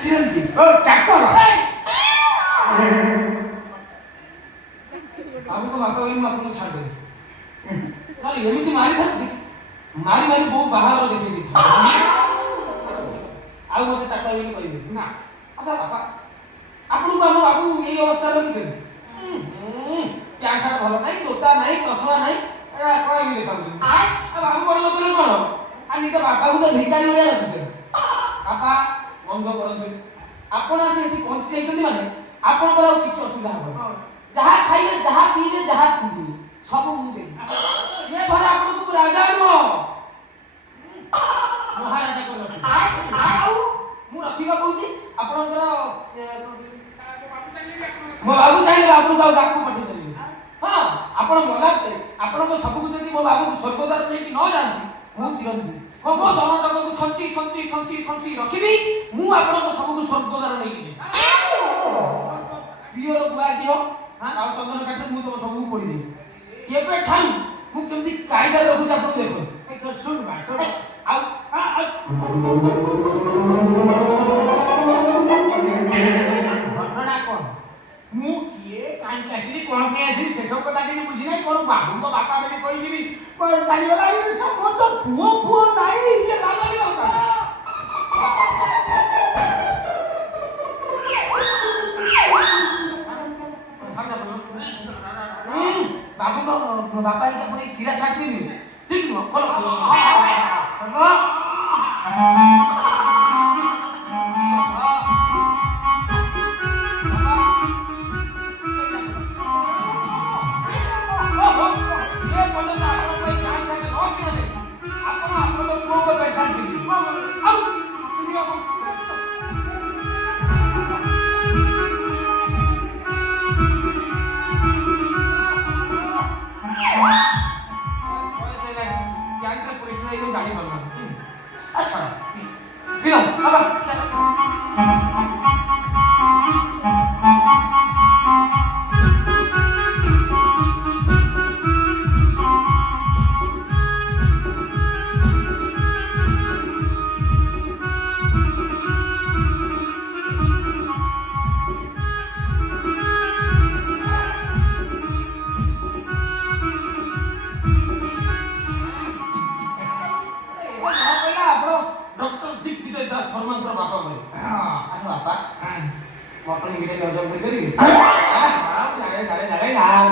চিরঞ্জীব ও চাকর ଆପଣଙ୍କ ବାପା ବୋଲି ମୁଁ ଆପଣଙ୍କୁ ଛାଡ଼ିଦେବି ନହେଲେ ଏମିତି ମାରିଥାନ୍ତି ମାରି ମାରି ବୋଉ ବାହାର ଦେଖେଇ ଦେଇଥାନ୍ତି ଆଉ ମୋତେ ଚାକର ବୋଲି କହିବେ ନା ଆଚ୍ଛା ବାପା ଆପଣଙ୍କୁ ଆମ ବାବୁ ଏଇ ଅବସ୍ଥାରେ ରଖିଛନ୍ତି ପ୍ୟାଣ୍ଟ ସାର୍ଟ ଭଲ ନାହିଁ ଜୋତା ନାହିଁ ଚଷମା ନାହିଁ କଣ ଏମିତି ଦେଖାଉଛନ୍ତି ଆଉ ବାବୁ ବଡ଼ ଲୋକ ହେଲେ କଣ ଆଉ ନିଜ ବାପାକୁ ତ ଭିକାରୀ ଭଳିଆ ରଖିଛନ୍ତି ବାପା ବନ୍ଧ କରନ୍ତୁନି ଆପଣ ଆସି ଏଠି ପହଞ୍ଚି ଯାଇଛନ୍ତି ମାନେ ଆପଣଙ୍କର ଆଉ କିଛି ଅସୁବିଧା ହବନି ଯାହା ଖାଇଲେ ଯାହା ପିଇଲେ ଯାହା ପିନ୍ଧିଲେ ସବୁ ମୁଁ ଦେବି ଏ ଘରେ ଆପଣଙ୍କୁ ରାଜା ନୁହଁ ମହାରାଜା କରି ରଖିବି ଆଉ ମୁଁ ରଖିବା କହୁଛି ଆପଣଙ୍କର ମୋ ବାବୁ ଚାହିଁଲେ ଆପଣଙ୍କୁ ଆଉ ଡାକୁ ପଠେଇ ପାରିବେ ହଁ ଆପଣ ମନା କଲେ ଆପଣଙ୍କ ସବୁକୁ ଯଦି ମୋ ବାବୁକୁ ସ୍ୱର୍ଗଦ୍ୱାର ନେଇକି ନ ଯାଆନ୍ତି ମୁଁ ଚିରଞ୍ଜୀବି ମୋ ଧନ ଟଙ୍କାକୁ ସଞ୍ଚି ସଞ୍ଚି ସଞ୍ଚି ସଞ୍ଚି ରଖିବି ମୁଁ ଆପଣଙ୍କ ସବୁକୁ ସ୍ୱର୍ଗଦ୍ୱାର ନେଇକି ଯିବି ପିଓର ଗୁଆ ଘିଅ ଆଉ ଚନ୍ଦନ କାଠ ମୁଁ ତମ ସବୁକୁ ପୋଡ଼ିଦେବି କେବେ ଠାରୁ ମୁଁ କେମିତି କାଇଦାରେ ରଖୁଛି ଆପଣଙ୍କୁ ଦେଖନ୍ତୁ ଶୁଣବା ଆଉ ଘଟଣା କଣ ମୁଁ କିଏ କାହିଁକି ଆସିଲି କଣ ପାଇଁ ଆସିଲି ସେସବୁ କଥା କିଛି ବୁଝି ନାହିଁ କଣ ବାବୁଙ୍କ ବାପା ବୋଲି କହିଯିବି ଚାଲିଗଲା ମୋର ତ ପୁଅ ପୁଅ ନାହିଁ ଇଏ କାଗଜ ବାବୁଙ୍କ ବାପା ହେଇକି ଆପଣ ଏଇ ଚିରା ସାର୍ଟ ପିନ୍ଧିବେ ଠିକ ନୁହଁ ଖୋଲ अच्छा बिना अब डॉक्टर दिग्विजय दास फरमानଙ୍କର ବାପା ବୋଲେ ଆଚ୍ଛା ବାପା ମଟନ ବିରିୟାନୀ ହଜମ କରିପାରିବେ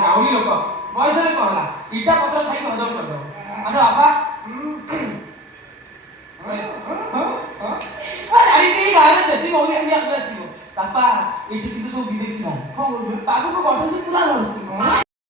ଗାଉଁଲି ଲୋକ ବୟସରେ କଣ ହେଲା ଇଟା ପତ୍ର ଖାଇକି ହଜମ କରିଦେବ ଆଚ୍ଛା ବାପା ଜାଣିଛି ଏଇ ଗାଁରେ ଦେଶୀ ବହୁ ଏମିତି ଆସିବ ବାପା ଏଠି କିନ୍ତୁ ସବୁ ବିଦେଶୀ ନାହିଁ କଣ କରୁଛୁ ବାବୁଙ୍କ ଗଠନ ସେ ପୁରା